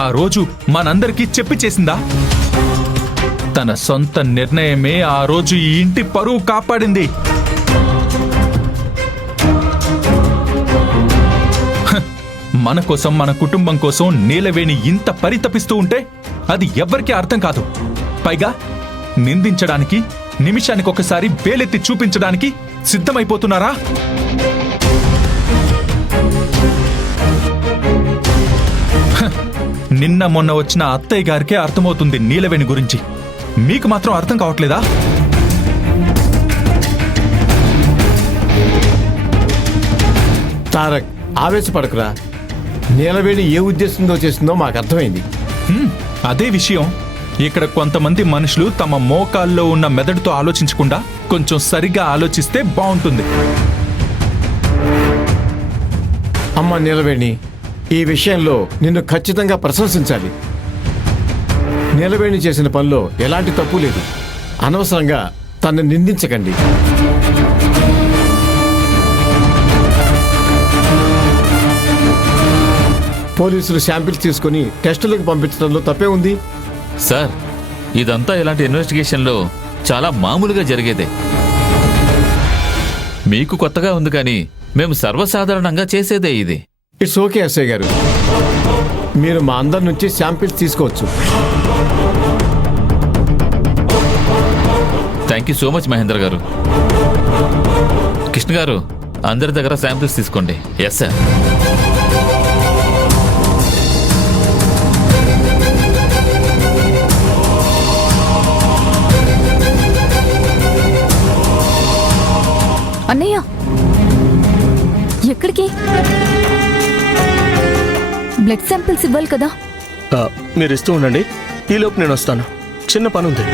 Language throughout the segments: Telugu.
ఆ రోజు మనందరికీ చెప్పి చేసిందా? తన సొంత నిర్ణయమే ఆ రోజు ఈ ఇంటి పరువు కాపాడింది. మన కోసం, మన కుటుంబం కోసం నీలవేణి ఇంత పరితపిస్తూ ఉంటే అది ఎవ్వరికీ అర్థం కాదు. పైగా నిందించడానికి, నిమిషానికి ఒకసారి వేలెత్తి చూపించడానికి సిద్ధమైపోతున్నారా? నిన్న మొన్న వచ్చిన అత్తయ్య గారికే అర్థమవుతుంది నీలవేణి గురించి. మీకు మాత్రం అర్థం కావట్లేదా? తారక్, ఆవేశపడకురా. నీలవేణి ఏ ఉద్దేశంతో చేస్తుందో మాకు అర్థమైంది. అదే విషయం ఇక్కడ కొంతమంది మనుషులు తమ మోకాల్లో ఉన్న మెదడుతో ఆలోచించకుండా కొంచెం సరిగ్గా ఆలోచిస్తే బాగుంటుంది. అమ్మ నీలవేణి, ఈ విషయంలో నిన్ను ఖచ్చితంగా ప్రశంసించాలి. నీలవేణి చేసిన పనిలో ఎలాంటి తప్పు లేదు. అనవసరంగా తనని నిందించకండి. పోలీసులు శాంపిల్స్ తీసుకుని టెస్టులకు పంపించడంలో తప్పే ఉంది. సార్, ఇదంతా ఇలాంటి ఇన్వెస్టిగేషన్లో చాలా మామూలుగా జరిగేదే. మీకు కొత్తగా ఉంది కానీ మేము సర్వసాధారణంగా చేసేదే ఇది. ఇట్స్ ఓకే ఎస్ఐ గారు, మీరు మా అందరి నుంచి శాంపిల్స్ తీసుకోవచ్చు. Thank you so much Mahendra garu. Krishna garu, అందరి దగ్గర శాంపిల్స్ తీసుకోండి. Yes sir. అన్నయ్య, ఎక్కడికి? బ్లడ్ శాంపిల్స్ ఇవ్వాలి కదా. మీరు ఇస్తూ ఉండండి, ఈలోపు నేను వస్తాను. చిన్న పని ఉంది.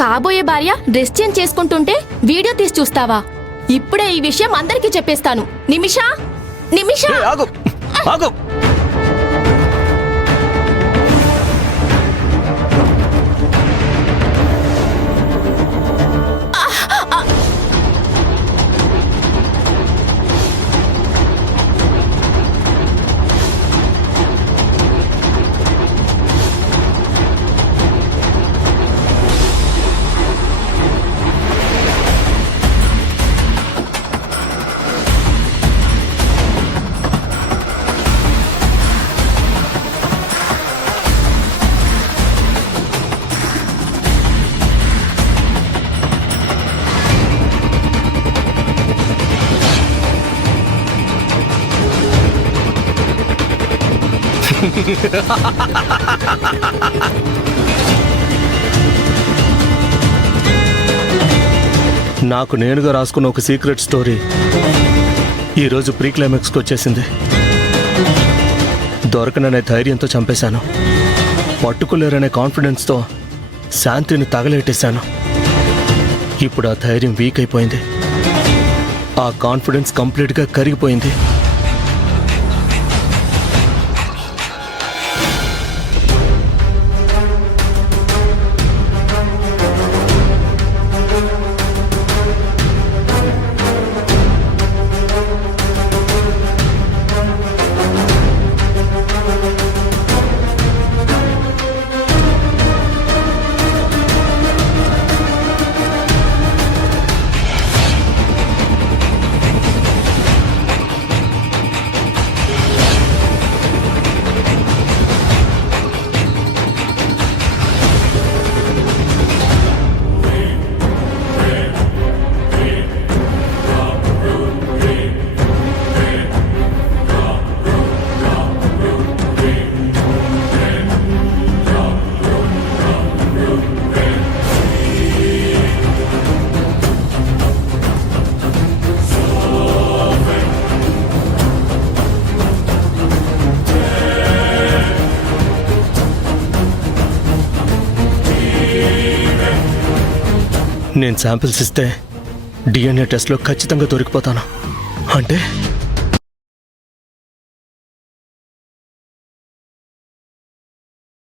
కాబోయే భార్య డ్రెస్ చేంజ్ చేసుకుంటుంటే వీడియో తీసి చూస్తావా? ఇప్పుడే ఈ విషయం అందరికీ చెప్పేస్తాను. నిమిషా, నిమిషా, ఆగు, ఆగు. నాకు నేనుగా రాసుకున్న ఒక సీక్రెట్ స్టోరీ ఈరోజు ప్రీ క్లైమాక్స్కి వచ్చేసింది. దొరకననే ధైర్యంతో చంపేశాను. పట్టుకోలేరనే కాన్ఫిడెన్స్తో శాంతిని తగలెట్టేశాను. ఇప్పుడు ఆ ధైర్యం వీక్ అయిపోయింది. ఆ కాన్ఫిడెన్స్ కంప్లీట్గా కరిగిపోయింది. నేను శాంపిల్స్ ఇస్తే డిఎన్ఏ టెస్ట్లో ఖచ్చితంగా దొరికిపోతాను. అంటే